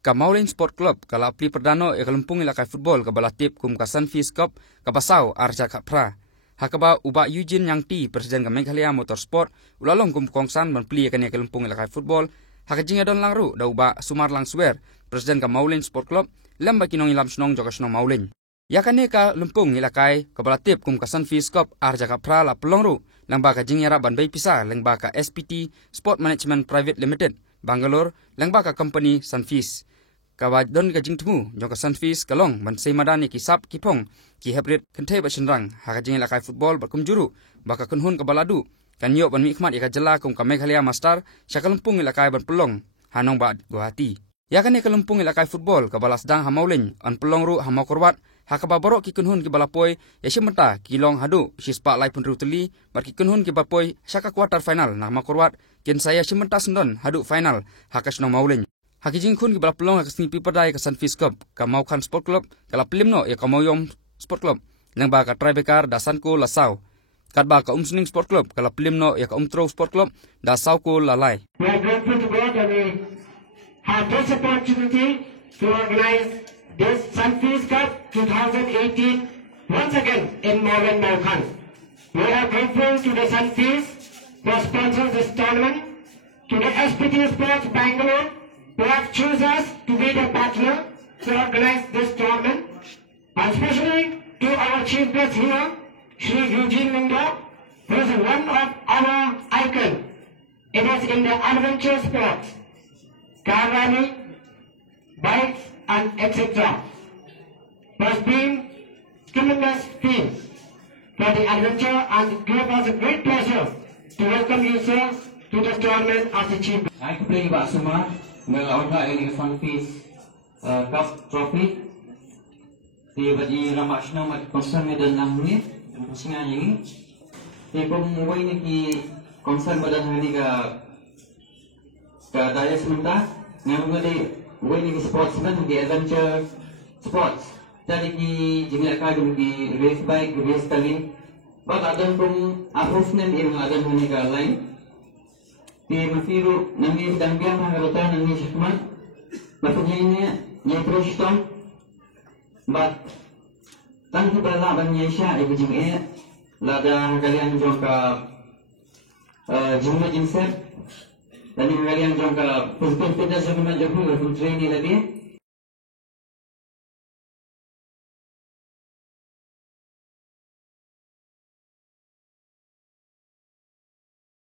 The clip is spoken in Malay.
ka Maulin Sport Club ka lapli perdano e kalumpung ilakai football ka balatip kum ka Sunfish Cup ka Basau Arja Kapra. Hakaba uba Eugene Yang Ti presiden ka Meghalaya Motorsport ulalong kum kongsan ban pli ka ni kalumpung ilakai football hakajinga don langru da uba Sumar Langswer presiden ka Maulin Sport Club lamba kinong ilam snong joka snong Maulin. Yakane ka lumpung ilakai ka balatip kum ka Sunfish Cup Arja Kapra la pelongru lamba ka jingyara ban bay pisa lamba ka SPT Sport Management Private Limited Bangalore lamba ka company Sunfish. Kawaj don ka jingtmu joka Sunfish kalong ban sei madani ki sap ki pong ki hybrid kenthe ba senrang hakajing lakai football bakum juru baka kunhun ka baladu kan yo ban mikmat ika jela kum ka Meghalaya Master sakalumpung ilakai ban pelong hanong ba Guwahati. Yakane kalumpung ilakai football ka balas dang Hamaulin an pelong ru Hamakorwat hakaba borok ki kunhun ki balapoi yashimata ki long hadu shispa lai pun rutuli bar ki kunhun ki bapoi saka quarter final na Hamakorwat ken saya shimata sendon hadu final hakasno Maulin. Hakijing kun ki balapelong hakasni pipadai ka Sunfish Cup ka Maukan Sport Club kala pelimno ya ka Mauyom Sport Club nang ba ka Tribekar da Sanko Lasau kadba ka Umsning Sport Club kala pelimno ya ka Umtro Sport Club da Sauko Lalai. We are grateful to God that we have this opportunity to organize this Sunfish Cup 2018 once again in Northern Maukan. We are grateful to the Sunfish for sponsoring this tournament, to the SPT Sports Bangalore who have chosen us to be the partner to organize this tournament, and especially to our chief guest here, Shri Eugene Linda, who is one of our icons. It is in the adventure sports, car rally, bikes, and etc. Has been tremendous theme for the adventure, and it gave us a great pleasure to welcome you, sir, to this tournament as the chief. I play Basuma. Melawan ini Sunfish Cup Trophy di bagi ramas nama konser medan langit singa ini di pembuat ini ki konser badan hari ke daya sementara yang menjadi buat ini sportsman di adventure sports jadi ki jingga kadu di race bike race tali bag adan pun approachment ini adan hari ke lain di mafiru nami dambiang hagarota nami shikman bapanya ini prostom bat tanpa berlaban nyesha ibu jingge lada kalian jongka jumlah jinset dan kalian jongka pun tidak sebenarnya jauh dari train ini lagi